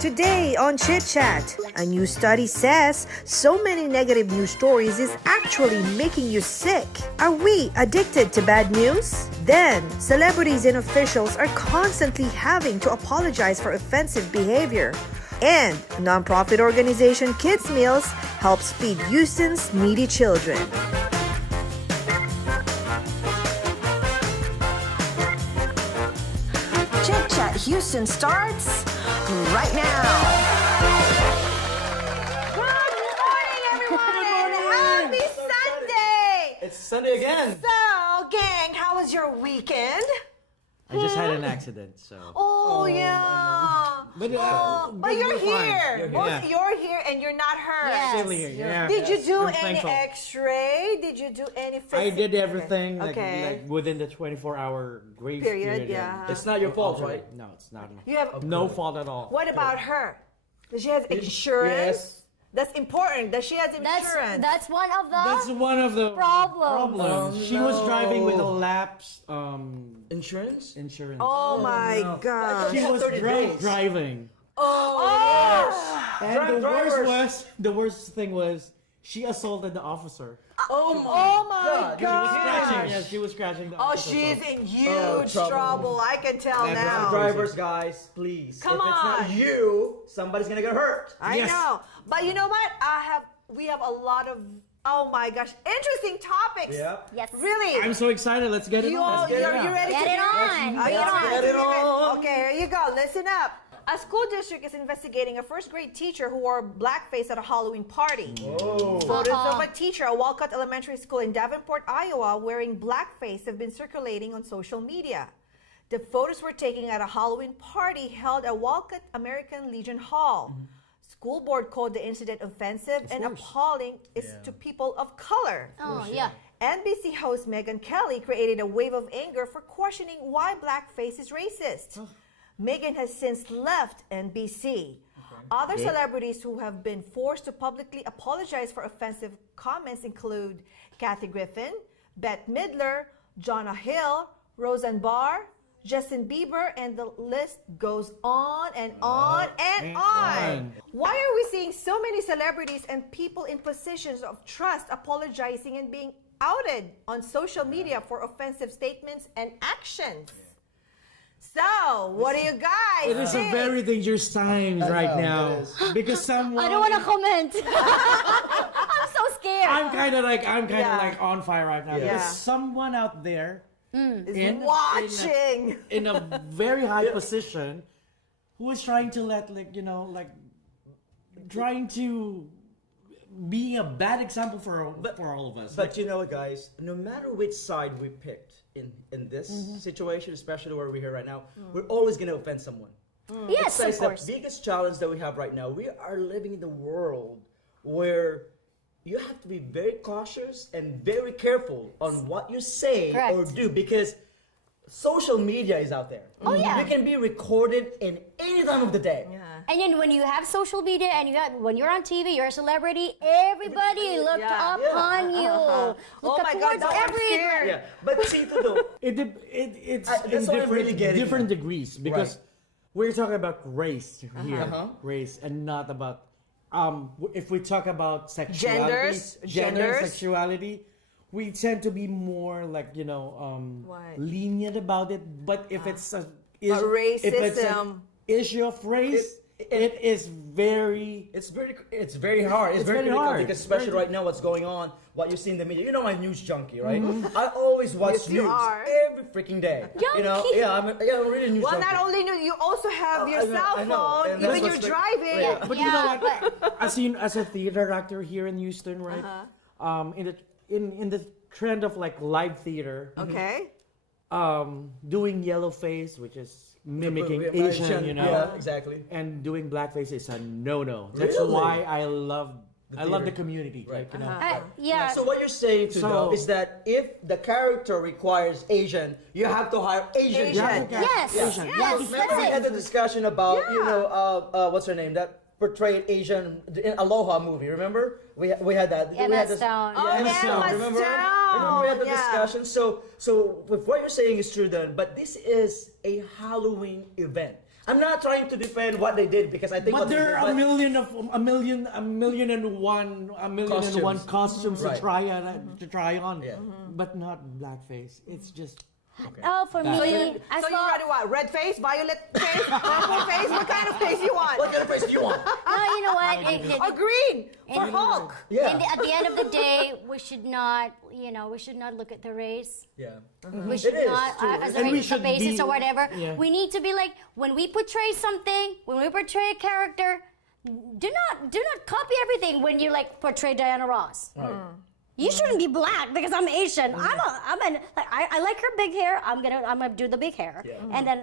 Today on Chit Chat, a new study says so many negative news stories is actually making you sick. Are we addicted to bad news? Then, celebrities and officials are constantly having to apologize for offensive behavior. And nonprofit organization Kids Meals helps feed Houston's needy children. Chit Chat Houston starts right now. Good morning, everyone. Happy Sunday. It's Sunday again. So, gang, how was your weekend? I just had an accident, so. Oh, yeah. But, But you're we're fine. here. Yeah. You're here and you're not hurt. Yes. Still here, yeah. Did you do I'm any thankful. X-ray? Did you do any physical? I did everything Okay. like within the 24-hour grace Period, period. yeah. It's not your fault, right? No, it's not. You have. No fault at all. What about her? Does she have insurance? Yes. That's important. That she has insurance. That's one of the That's one of the Problems. She was no. driving with a lapsed Insurance? insurance. Oh my no. God. She was 30 drunk days. driving. Oh. And Drivers. the worst thing was, she assaulted the officer. Oh my God. God. Yes, she was scratching the Oh, officer. she's in huge trouble. trouble. I can tell That's now. right. Drivers, guys, please. Come if it's on. not you, somebody's gonna get hurt. I Yes. know. But you know what? We have a lot of, oh my gosh, interesting topics. Yep. Yes. Really? I'm so excited. Let's get it You on. all, get it you're, on. you ready Get to it do on. Are you Get ready Get to it do on. Okay, here you go. Listen up. A school district is investigating a first grade teacher who wore blackface at a Halloween party. Oh. Photos of a teacher at Walcott Elementary School in Davenport, Iowa, wearing blackface have been circulating on social media. The photos were taken at a Halloween party held at Walcott American Legion Hall. School board called the incident offensive and appalling to people of color. Oh, yeah. NBC host Megyn Kelly created a wave of anger for questioning why blackface is racist. Megyn has since left NBC. Other celebrities who have been forced to publicly apologize for offensive comments include Kathy Griffin, Bette Midler, Jonah Hill, Roseanne Barr, Justin Bieber, and the list goes on and on and on. Why are we seeing so many celebrities and people in positions of trust apologizing and being outed on social media for offensive statements and actions? So, what do you guys It is a think? very dangerous times right know, now it is. because someone. I don't want to comment. I'm so scared. I'm kind of like Yeah. like on fire right now Yeah. because someone out there Is watching. in a very high position who is trying to trying to be a bad example for all of us. But you know what, guys? No matter which side we picked in this situation, especially where we're here right now, we're always gonna offend someone. Yes, of It's course. the biggest challenge that we have right now. We are living in the world where you have to be very cautious and very careful on what you say Correct. or do because social media is out there. Oh, yeah. You can be recorded in any time of the day. And then when you have social media and when you're on TV, you're a celebrity, everybody looked Yeah. upon you. Look Oh my God, towards now I'm every scared. Yeah, but see, though, it's that's in what I'm really getting different at. degrees because we're talking about race here, Uh-huh. race, and not about if we talk about sexuality, Genders. sexuality, we tend to be more like What? lenient about it. But if it's if it's racism. an issue of race, it is very. it's very hard. It's very very difficult hard. because especially right now, what's going on, what you see in the media. You know, I'm a news junkie, right? I always watch Yes, you news are. every freaking day. You know, Junkie. I'm really a news Well, junkie. not only you also have your I know, cell I know. phone, And that's even you're what's driving. Yeah. But you know what? As a theater actor here in Houston, right? In the trend of like live theater, Okay. doing yellow face, which is mimicking Yeah, Asian, Yeah, exactly. and doing blackface is a no. That's Really? why I love the theater. community. Right. Like, yeah. So what you're saying to So- though is that if the character requires Asian, you have to hire Asian. Asian. Yes. Asian. Yes. Remember we had the discussion about what's her name that portrayed Asian in Aloha movie. Remember we had that. we Emma had this, Stone. Oh, Emma Emma Stone. Remember? Stone. Remember we had the Yeah. discussion. So with what you're saying is true then, but this is a Halloween event. I'm not trying to defend what they did because I think. But what there they are did, a million and one costumes Right. to try on, Yeah. but not blackface. It's just Oh, for me, I So you saw. got what? Red face, violet face, purple face? What kind of face you want? What kind of face do you want? No, you know what? Or green for Hulk. Yeah. At the end of the day, we should not, look at the race. Yeah. We should It is, not, true. as And a we race should basis be- or whatever. yeah. We need to be like, when we portray something, when we portray a character, do not copy everything. When you like portray Diana Ross, Right. you shouldn't be black because I'm Asian. I like her big hair. I'm gonna do the big hair, Yeah. and then.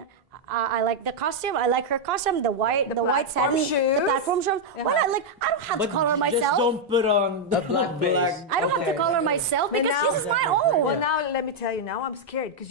I like the costume. I like her costume. The white platform satin, shoes. the platform shoes. Well, I don't have to color just myself. don't put on the black face. I don't have to Okay. color myself But because now- this is my Well, own. now let me tell you. Now I'm scared because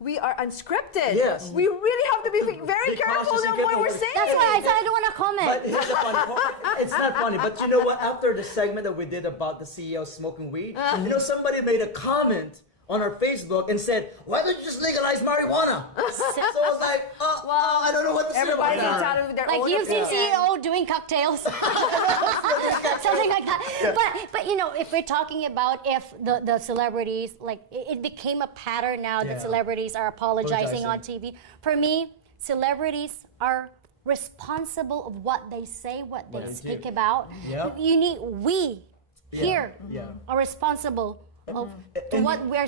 we are unscripted. Yes. We really have to be very Be careful cautious of and what we're careful. saying. That's why I said I don't want to comment. But here's the funny part. It's not funny, but you know what? After the segment that we did about the CEO smoking weed, somebody made a comment on our Facebook and said, "Why don't you just legalize marijuana?" So I was like, I don't know what to say about Everybody's that. entitled with their Like own you've seen opinion. CEO doing cocktails, something like that. But if we're talking about if the celebrities, like it became a pattern now Yeah. that celebrities are apologizing on TV. For me, celebrities are responsible of what they say, what they they speak do. about. Yep. We here Yeah. are responsible of to And- what we're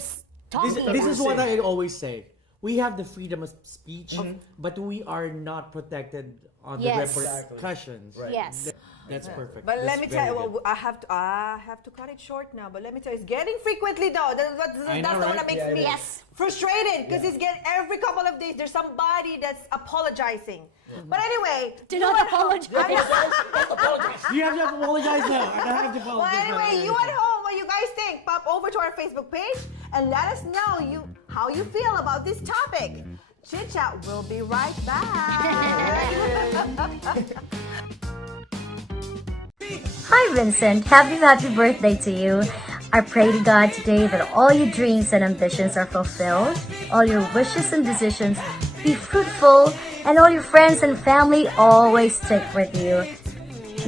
talking This, about. this is what I always say. We have the freedom of speech, but we are not protected on the Yes. repercussions. Right. Yes. That's perfect. But let That's me tell very you, good. I have to cut it short now. But let me tell you, it's getting frequently though. That's the one right? that makes Yeah, it me is. Yes. frustrated because it's getting every couple of days. There's somebody that's apologizing. But anyway, Do you not at home- apologize. You have to apologize now. I have to Well, apologize. anyway, you at home, what you guys think? Pop over to our Facebook page and let us know how you feel about this topic. Chit Chat will be right back. Hi Vincent, happy birthday to you. I pray to God today that all your dreams and ambitions are fulfilled, all your wishes and decisions be fruitful, and all your friends and family always stick with you.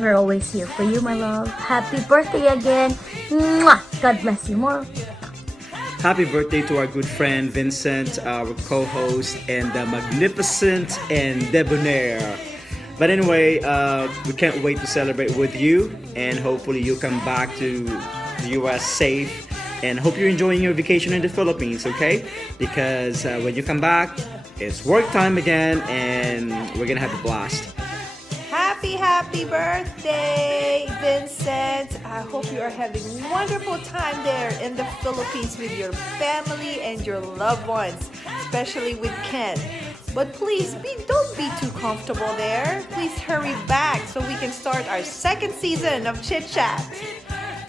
We're always here for you, my love. Happy birthday again. Mwah! God bless you more. Happy birthday to our good friend Vincent, our co-host, and the magnificent and debonair. But anyway, we can't wait to celebrate with you, and hopefully you come back to the US safe. And hope you're enjoying your vacation in the Philippines, okay? Because when you come back, it's work time again, and we're gonna have a blast. Happy birthday, Vincent. I hope you are having a wonderful time there in the Philippines with your family and your loved ones, especially with Ken. But please, don't be too comfortable there. Please hurry back so we can start our second season of Chit Chat.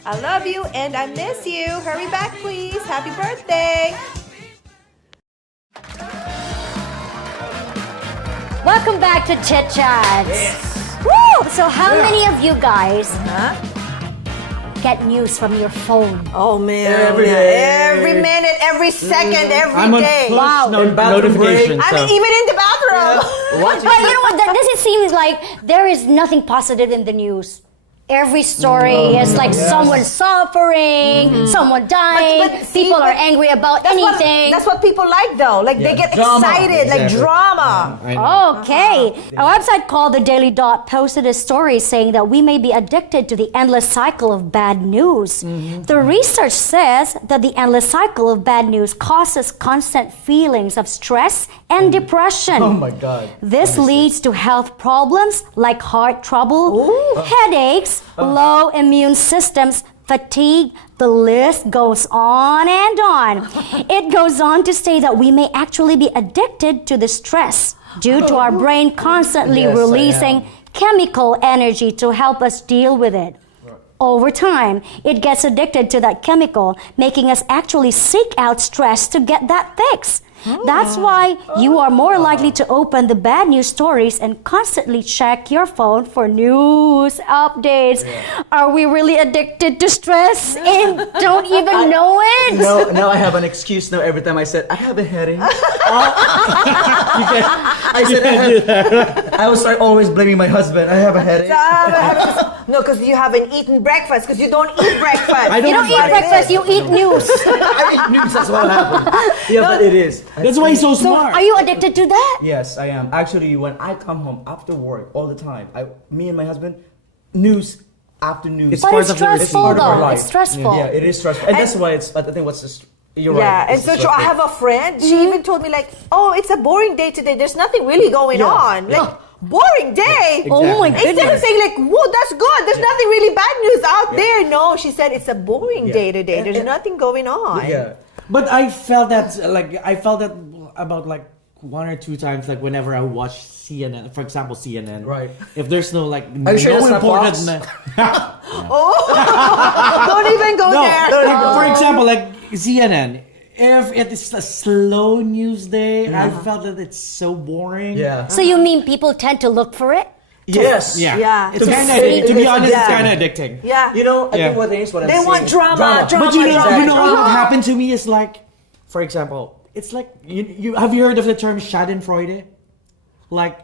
I love you and I miss you. Hurry back, please. Happy birthday. Welcome back to Chit Chat. Woo! So how many of you guys get news from your phone? Oh man, Every day. every minute, every second, every I'm on day. push Wow. In bathroom notification. break. I mean, even in the bathroom. But you know what? This it seems like there is nothing positive in the news. Every story is like someone suffering, someone dying, But see, people are but angry about anything. That's what people like, though. Like they Yeah, get drama. excited, like Exactly. drama. I know. Okay. A website called The Daily Dot posted a story saying that we may be addicted to the endless cycle of bad news. The research says that the endless cycle of bad news causes constant feelings of stress and depression. Oh my God. This leads to health problems like heart trouble, headaches, low immune systems, fatigue. The list goes on and on. It goes on to say that we may actually be addicted to the stress due to our brain constantly Yes, I releasing am. chemical energy to help us deal with it. Over time, it gets addicted to that chemical, making us actually seek out stress to get that fix. That's why you are more likely to open the bad news stories and constantly check your phone for news updates. Are we really addicted to stress and don't even know it? No, now I have an excuse now every time I said, I have a headache. I said, I will start always blaming my husband. I have a headache. No, because you haven't eaten breakfast, because you don't eat breakfast. You don't eat breakfast, you eat news. I eat news, that's what happened. Yeah, but it is. That's why he's so smart. Are you addicted to that? Yes, I am. Actually, when I come home after work all the time, me and my husband, news after news. It's But part it's of the routine. stressful part of our though. life. It's stressful. Yeah, it is stressful. And that's why it's, I think what's this, you're right. Yeah, and it's so true. I stressful. have a friend. She even told me like, "Oh, it's a boring day today. There's nothing really going on." Like, boring day. Oh my Instead of goodness. saying like, "Whoa, that's good. There's nothing really bad news out there." No, she said it's a boring day today. There's nothing going on. Yeah. But I felt that about like 1 or 2 times, like whenever I watch CNN, for example, CNN. Right. If there's no like Are you sure no that's not important, Fox? Don't even go no, there. like, for example, like CNN. If it is a slow news day, I felt that it's so boring. Yeah. So you mean people tend to look for it? Yes. Yeah. Yeah. It's To kind see- of, to be it's- honest, yeah. it's kind of addicting. Yeah. You know, I Yeah. think what it is, what I'm They saying. want drama. But you know Exactly. what happened to me is like, for example, it's like you have you heard of the term Schadenfreude? Like,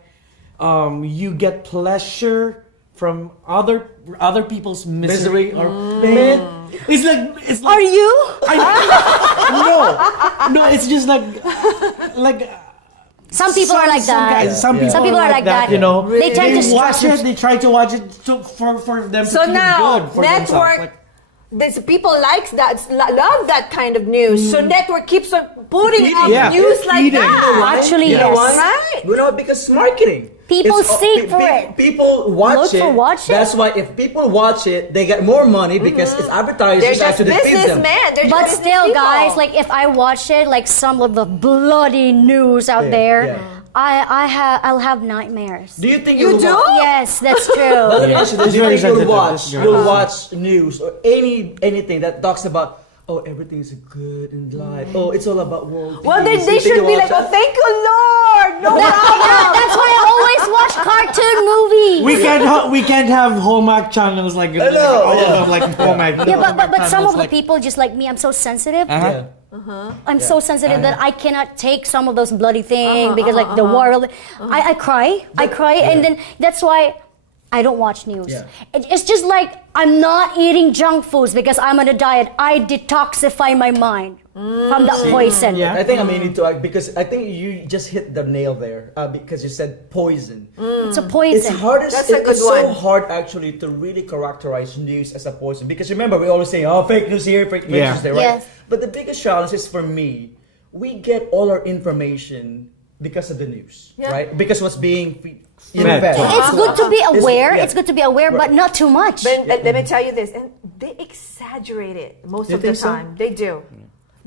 you get pleasure from other people's misery or pain. It's like Are you? no, it's just like Some people are like that. Some people, Some people are like that. You know, They tend to watch stress. it. They try to watch it for them to So feel now, good for network. themselves. Like, There's people likes that, love that kind of news. So network keeps on putting out Yeah. news like Feeding. that. Actually, You know yes. why? Right. You know, because marketing. People It's- seek for it. People watch Look it. for watch it. That's why if people watch it, they get more money because it's advertisers They're just actually feed them. businessmen. They're But just still, business guys, people. like if I watch it, like some of the bloody news out Yeah, there, yeah. I'll have nightmares. Do you think You will do? Watch, Yes, that's true. Let me ask you this, It's do you very think you'll sensitive. watch, It's very you'll sensitive. watch news or anything that talks about, oh, everything is good in life. Oh, it's all about world Well, peace. they You think should you'll be watch like, oh, that? thank you, Lord. No problem. That's why I always watch cartoon movies. we can't have Hallmark channels like, know, all yeah. of them like Hallmark. Yeah, but some channels of the like- people just like me, I'm so sensitive. Uh-huh. I'm so sensitive that I cannot take some of those bloody things because like the world, I cry, and then that's why I don't watch news. Yeah. It's just like I'm not eating junk foods because I'm on a diet. I detoxify my mind from that poison. Yeah. I think I may need to, because I think you just hit the nail there because you said poison. It's a It's poison. hardest. That's a good it's so one. hard actually to really characterize news as a poison because remember we always say, oh, fake news here, fake Yeah. news there, right? Yes. But the biggest challenge is for me, we get all our information because of the news, Yeah. right? Because what's being Fed. fed. It's good to be aware. yeah. It's good to be aware, but not too much. But let me tell you this, and they exaggerate it most You of the think so? time. They do.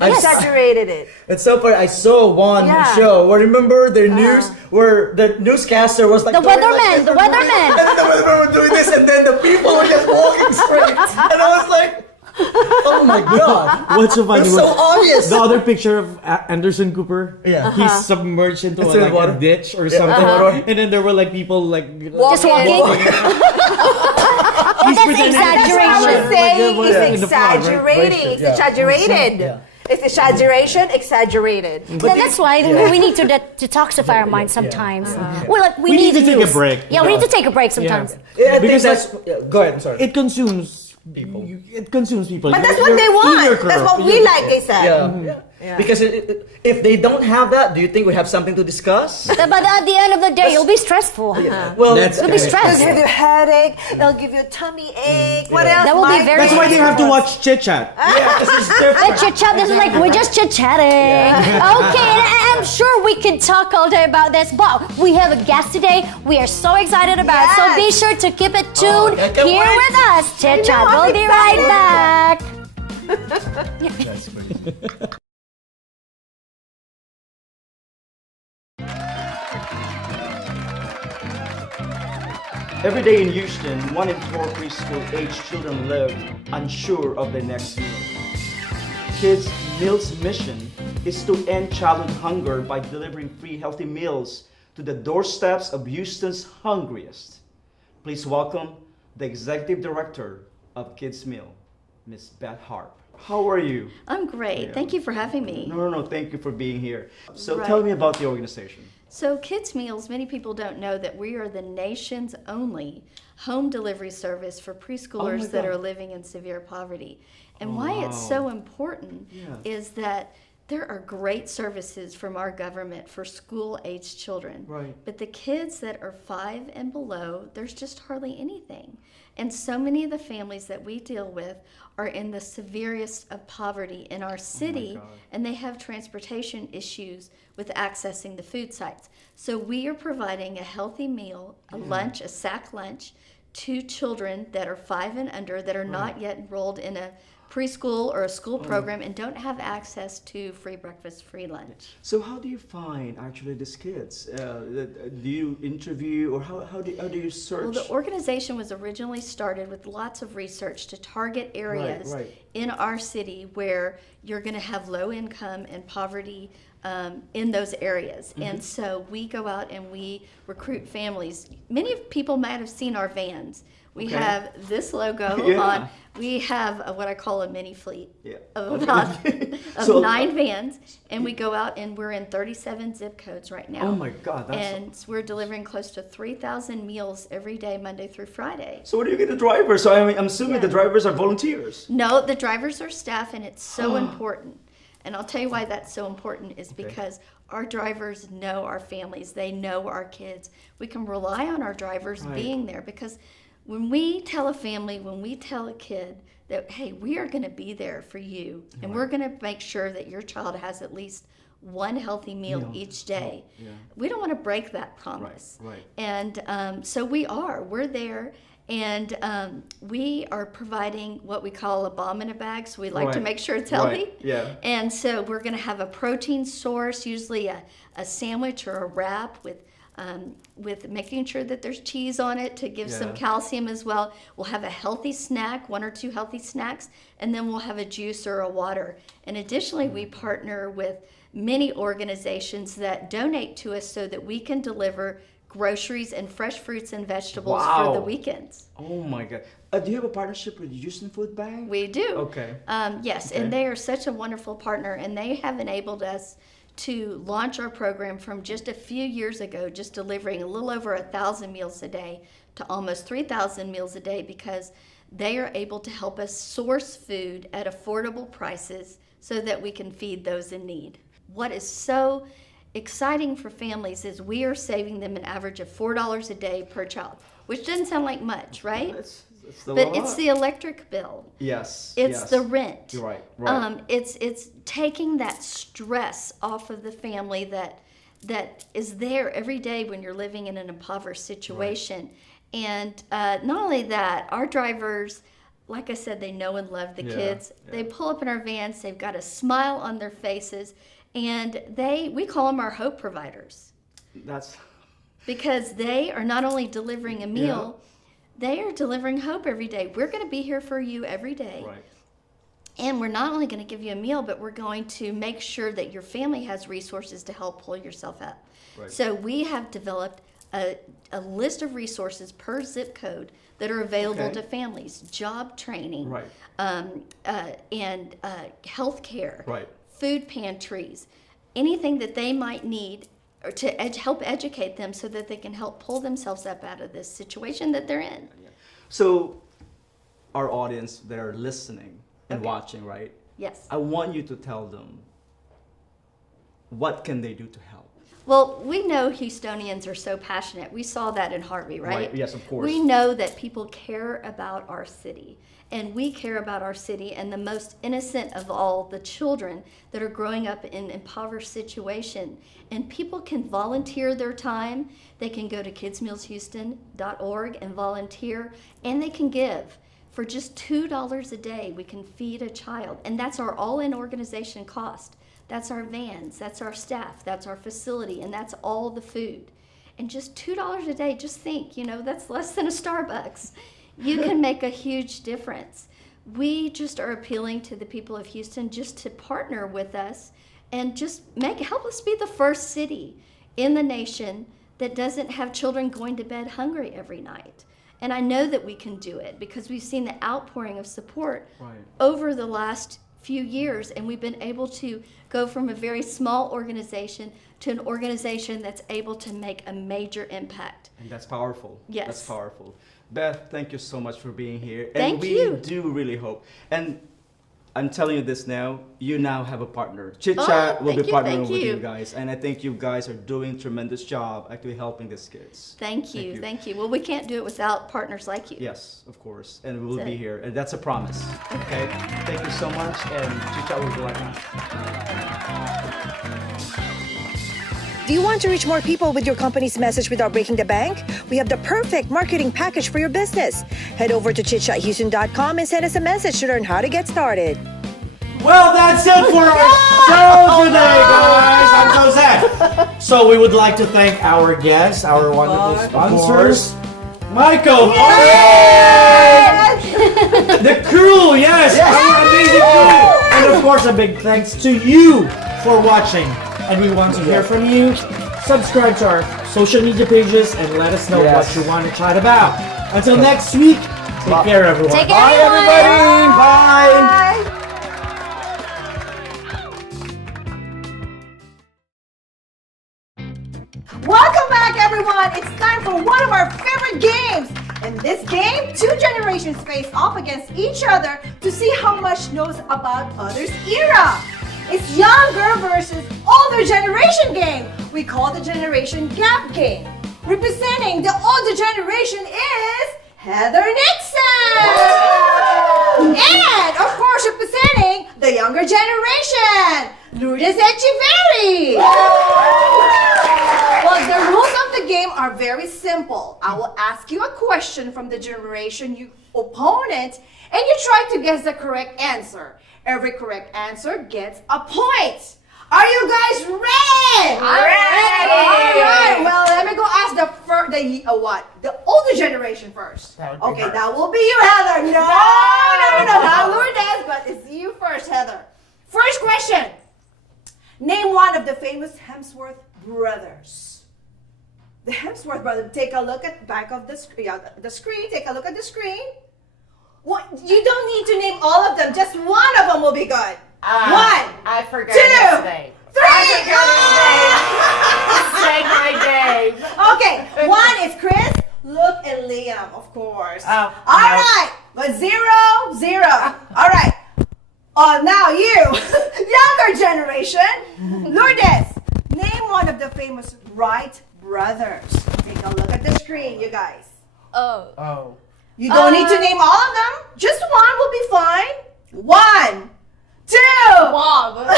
Yes. Exaggerated it. It's so funny. I saw one Yeah. show where remember the news where the newscaster was like The going weatherman, the weatherman. and then the weatherman were doing this, and then the people were just walking straight, and I was like, oh my god, What's so funny? it's so obvious. The other picture of Anderson Cooper, Yeah. he's submerged into It's in like water. a ditch or something, and then there were like people like Just walking. He's That's pretending- That's what I was exaggeration. saying. Like, It's in the fog, right? exaggerating. It's Yeah. exaggerated. Yeah. It's exaggeration, exaggerated. That's why we need to detoxify our mind sometimes. Well, like we, We need to take a news. break. Yeah, we need to take a break sometimes. Yeah, I think Because that's. Go ahead. I'm sorry. it consumes People. It consumes people. But that's Your- what they your want. inner That's curve. what we like, they said. Yeah. Because if they don't have that, do you think we have something to discuss? But at the end of the day, you'll be stressful. Well, That's- You'll be It'll stressed. give you a headache. It'll give you a tummy ache. What else? That will be Mike? very That's why they have to watch Chit Chat. yeah, this is The different. chit chat, this is like we're just chit chatting. Okay, and I'm sure we could talk all day about this, but we have a guest today. We are so excited about it. So Yes. be sure to keep it tuned I can't here wait. with us. Chit chat. I'm We'll be right excited. back. Every day in Houston, 1 in 4 preschool-age children live unsure of their next meal. Kids' Meal's mission is to end childhood hunger by delivering free healthy meals to the doorsteps of Houston's hungriest. Please welcome the Executive Director of Kids Meal, Miss Beth Harp. How are you? I'm great. Yeah. Thank you for having me. No, thank you for being here. So Right. tell me about the organization. So, Kids Meals, many people don't know that we are the nation's only home delivery service for preschoolers that God. are living in severe poverty. And why it's so important Yeah. is that there are great services from our government for school-aged children. Right. But the kids that are 5 and below, there's just hardly anything. And so many of the families that we deal with are in the severest of poverty in our city, God. and they have transportation issues with accessing the food sites. So we are providing a healthy meal, a lunch, a sack lunch, to children that are 5 and under that are not yet enrolled in a preschool or a school program and don't have access to free breakfast, free lunch. So how do you find actually these kids? Do you interview or how do you search? Well, the organization was originally started with lots of research to target areas right. in our city where you're going to have low income and poverty in those areas. And so we go out and we recruit families. Many people might have seen our vans. We Okay. have this logo Yeah. on. We have what I call a mini fleet Yeah. of about of So- 9 vans, and we go out and we're in 37 zip codes right now. Oh my God, that's And we're delivering close to 3,000 meals every day, Monday through Friday. So where do you get the drivers? So I'm assuming Yeah. the drivers are volunteers. No, the drivers are staff, and it's so important. And I'll tell you why that's so important is because our drivers know our families. They know our kids. We can rely on our drivers Right. being there because when we tell a family, when we tell a kid that, hey, we are going to be there for you, and we're going to make sure that your child has at least one healthy meal each day. Yeah. We don't want to break that promise. Right. And so we're there. And we are providing what we call a bomb in a bag, so we like to Right. make sure it's healthy. Right. Yeah. And so we're going to have a protein source, usually a sandwich or a wrap with making sure that there's cheese on it to give some Yeah. calcium as well. We'll have a healthy snack, 1 or 2 healthy snacks, and then we'll have a juice or a water. And additionally, we partner with many organizations that donate to us so that we can deliver groceries and fresh fruits and vegetables for the Wow. weekends. Oh my God. Do you have a partnership with Houston Food Bank? We do. Okay. Yes, Okay. and they are such a wonderful partner, and they have enabled us to launch our program from just a few years ago, just delivering a little over 1,000 meals a day to almost 3,000 meals a day because they are able to help us source food at affordable prices so that we can feed those in need. What is so exciting for families is we are saving them an average of $4 a day per child, which doesn't sound like much, right? It's the But lot. it's the electric bill. Yes. It's yes. the rent. You're right. Right. It's taking that stress off of the family that is there every day when you're living in an impoverished situation. And not only that, our drivers, like I said, they know and love the Yeah, kids. yeah. They pull up in our vans. They've got a smile on their faces, and we call them our hope providers That's because they are not only delivering a meal. They are delivering hope every day. We're going to be here for you every day. right. And we're not only going to give you a meal, but we're going to make sure that your family has resources to help pull yourself up. Right. So we have developed a list of resources per zip code that are available Okay. to families: job training, Right. and health care, Right. food pantries, anything that they might need or to help educate them so that they can help pull themselves up out of this situation that they're in. So, our audience that are listening and Okay. watching, right? Yes. I want you to tell them what can they do to help. Well, we know Houstonians are so passionate. We saw that in Harvey, right? Right, yes, of course. We know that people care about our city, and we care about our city and the most innocent of all, the children that are growing up in impoverished situation. And people can volunteer their time. They can go to kidsmealshouston.org and volunteer, and they can give. For just $2 a day, we can feed a child, and that's our all-in organization cost. That's our vans, that's our staff, that's our facility, and that's all the food. And just $2 a day, just think, that's less than a Starbucks. You can make a huge difference. We just are appealing to the people of Houston just to partner with us and just help us be the first city in the nation that doesn't have children going to bed hungry every night. And I know that we can do it because we've seen the outpouring of support over the last few years, and we've been able to go from a very small organization to an organization that's able to make a major impact. And that's powerful. Yes. That's powerful. Beth, thank you so much for being here. Thank and you. we do really hope. And I'm telling you this now, you now have a partner. Chit Chat will be partnering with you guys. And I think you guys are doing a tremendous job actually helping these kids. Thank you. Well, we can't do it without partners like you. Yes, of course. And we will be here. And that's a promise. Okay? Thank you so much. And Chit Chat will be right now. Do you want to reach more people with your company's message without breaking the bank? We have the perfect marketing package for your business. Head over to chitchathouston.com and send us a message to learn how to get started. Well, that's it for our show today, guys. I'm so sad. So we would like to thank our guests, our wonderful sponsors. Michael, the crew, yes, our amazing crew, and of course a big thanks to you for watching. And we want to hear from you. Subscribe to our social media pages and let us know what you want to chat about. Until next week, take care, everyone. Take care, Bye, everyone. everybody. Bye. Welcome back, everyone. It's time for one of our favorite games. In this game, two generations face off against each other to see how much knows about others' era. It's younger versus older generation game. We call the generation gap game. Representing the older generation is Heather Nixon. And of course, representing the younger generation, Lourdes Echeverry. Well, the rules of the game are very simple. I will ask you a question from the generation opponent, and you try to guess the correct answer. Every correct answer gets a point. Are you guys ready? I'm ready. All right. Well, let me go ask the older generation first. Okay, that will be you, Heather. No, not Lourdes, but it's you first, Heather. First question. Name one of the famous Hemsworth brothers. The Hemsworth brothers. Take a look at the back of the screen. Take a look at the screen. What? You don't need to name all of them. Just one of them will be good. One. I forgot 2, his name. 3. Say my name. Okay. One is Chris, Luke, and Liam, of course. Oh, all no. right. But 0, 0. All right. Now you, younger generation. Lourdes, name one of the famous Wright brothers. Take a look at the screen, you guys. Oh. You don't need to name all of them. Just one will be fine. 1, 2. Bob.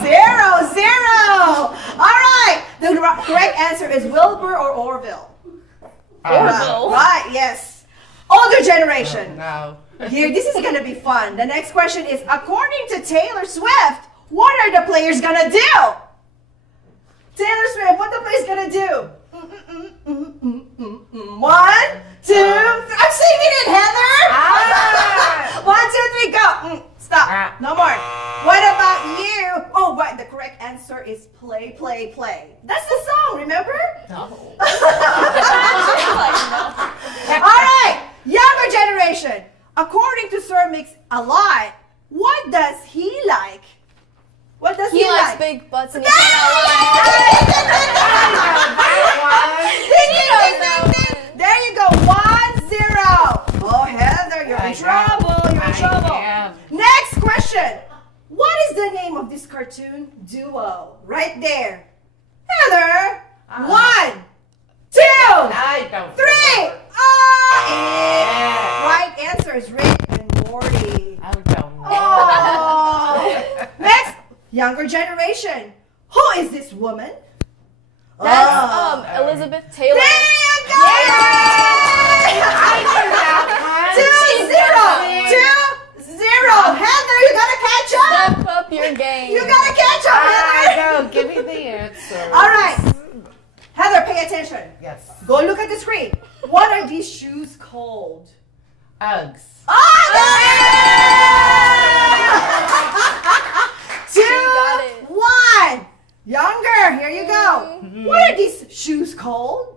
0, 0. All right. The correct answer is Wilbur or Orville. Orville. Right, yes. Older generation. No. Here, this is going to be fun. The next question is, according to Taylor Swift, what are the players going to do? Taylor Swift, what the players going to do? 1, 2, 3. I'm singing it, Heather. 1, 2, 3, go. Stop. No more. What about you? Oh, right. The correct answer is play, play, play. That's the song, remember? No. All right. Younger generation. According to Sir Mix a Lot, what does he like? What does he like? He likes big butts and he Ding, cannot ding, ding, ding. There you go. 1, 0. Oh, Heather, you're in trouble. You're in trouble. am. Next question. What is the name of this cartoon duo? Right there. Heather. 1, 2, I don't 3. remember. Right answer is Rick and Morty. I don't know. Oh. Next, younger generation. Who is this woman? That's Elizabeth Taylor. There you go! I knew that one. 2, 0. 2, 0. Heather, you gotta catch up. Step up your game. You gotta catch up, I Heather. know. Give me the answer. All right. Heather, pay attention. Yes. Go look at the screen. What are these shoes called? Uggs. Oh, Younger, here you go. What are these shoes called?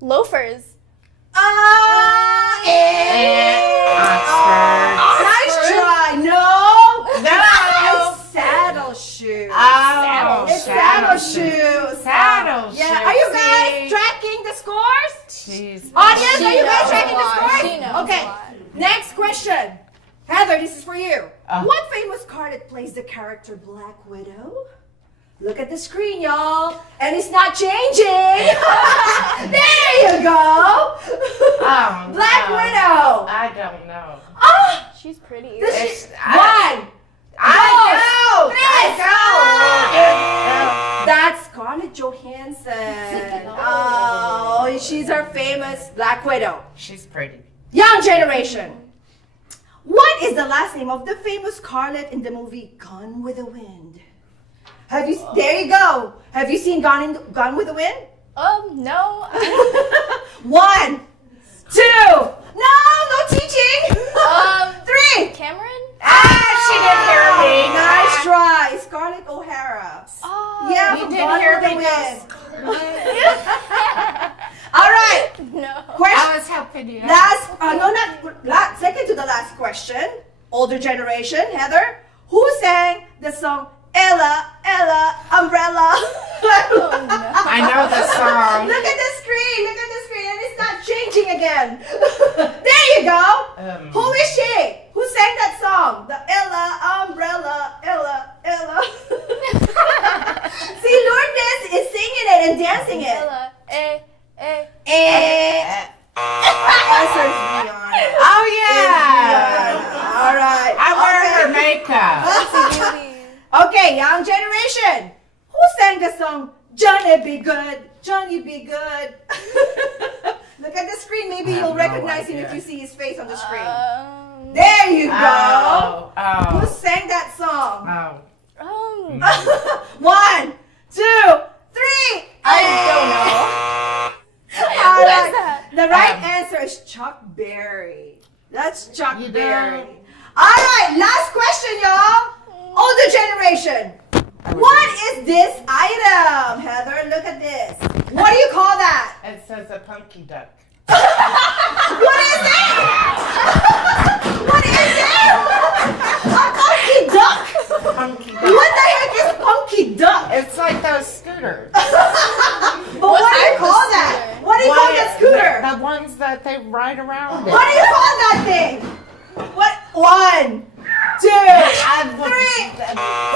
Loafers. Oxford. Nice try. No. No. It's saddle shoes. Oh, It's saddle shoes. Saddle Yeah. shoes. Are you guys See? tracking the scores? Jeez. Audience, are you guys knows tracking a the lot. scores? She knows Okay. a lot. Next question. Heather, this is for you. Oh. What famous Scarlet plays the character Black Widow? Look at the screen, y'all. And it's not changing. There you go. Oh, Black no. Widow. I don't know. Ah, She's pretty. this It's- is I- one. I know. That's Scarlett Johansson. Oh, she's our famous Black Widow. She's pretty. Young generation. What is the last name of the famous Scarlett in the movie Gone with the Wind? Have you? There you go. Have you seen Gone with the Wind? No. 1, 2. No teaching. 3. Cameron? She didn't hear me. Nice try, Scarlett O'Hara. Oh. Yeah, You from didn't Gone hear with the me, Wind. All right. No. Question. I was helping you. Second to the last question. Older generation, Heather. Who sang the song Ella, Ella, Umbrella? I know the song. Look at the screen, and it's not changing again. There you go. Who is she? Who sang that song? The Ella, Umbrella, Ella, Ella. See, Lourdes is singing it and dancing it. Ella, Answer is Rihanna. Oh yeah. All right. I wear Okay. her makeup. Okay, young generation. Who sang the song Johnny Be Good? Johnny Be Good. Look at the screen. Maybe I have you'll no recognize him idea. if you see his face on the screen. Um, There you go. Oh. Who sang that song? Oh. 1, 2, 3. I don't know. All Who is right. that? The right answer is Chuck Berry. That's Chuck You Berry. don't- All right, last question, y'all. Older generation. What is this item, Heather? Look at this. What do you call that? It says a punky duck. What is it? What is it? A punky duck? Punky duck. What the heck is punky duck? It's like those scooters. But what do you call that? What do you call that scooter? The ones that they ride around in. What do you call that thing? What? 1, 2, 3.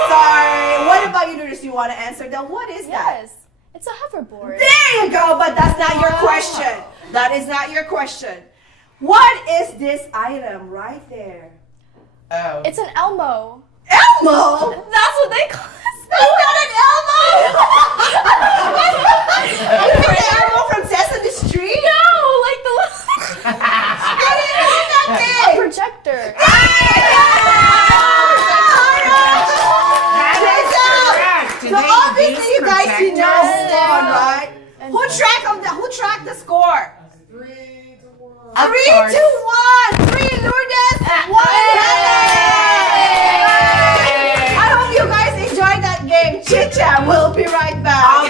Sorry. What about you, Lourdes? You want to answer that? What is that? Yes. It's a hoverboard. There you go, but that's not your question. That is not your question. What is this item right there? Oh. It's an Elmo. Elmo? That's what they call it. That's not an Elmo! You mean the Elmo from Sesame Street? No, like the What do you call that a thing? projector. So obviously you guys do know who won, right? And Who tracked the score? 3 to 1. 3 course. to 1. 3 Lourdes, 1 Heather. I hope you guys enjoyed that game. Chit Chat. We'll be right back.